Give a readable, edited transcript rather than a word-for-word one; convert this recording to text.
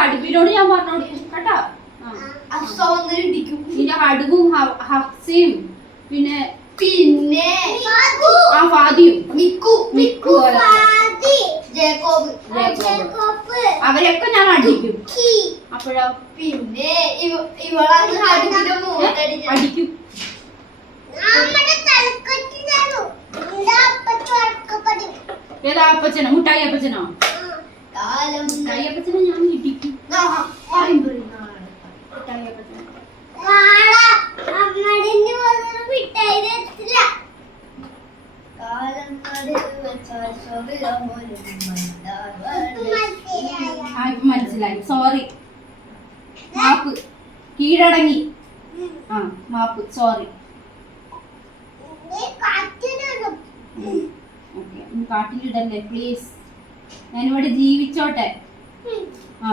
അടുപ്പിനോട് ഞാൻ പറഞ്ഞോളൂ കേട്ടോ. നിന്റെ അടുവും ഹഫ്സയും പിന്നെ ഫാദിയും അവരെയൊക്കെ ഞാൻ അടിക്കും. അപ്പോഴോ പിന്നെ അടിക്കും. ഏതാ അപ്പച്ചനോ? മുട്ടായി അപ്പച്ചനോ? മുട്ടായി അപ്പച്ചനെ ഞാൻ ഇടിക്കും. മുട്ടായി അപ്പച്ചനെ മനസ്സിലായി. സോറി, മാപ്പ്, കീഴടങ്ങി. ആ മാപ്പ്, സോറി. കാട്ടിലിടല്ലേ പ്ലീസ്. ഞാനിവിടെ ജീവിച്ചോട്ടെ. ആ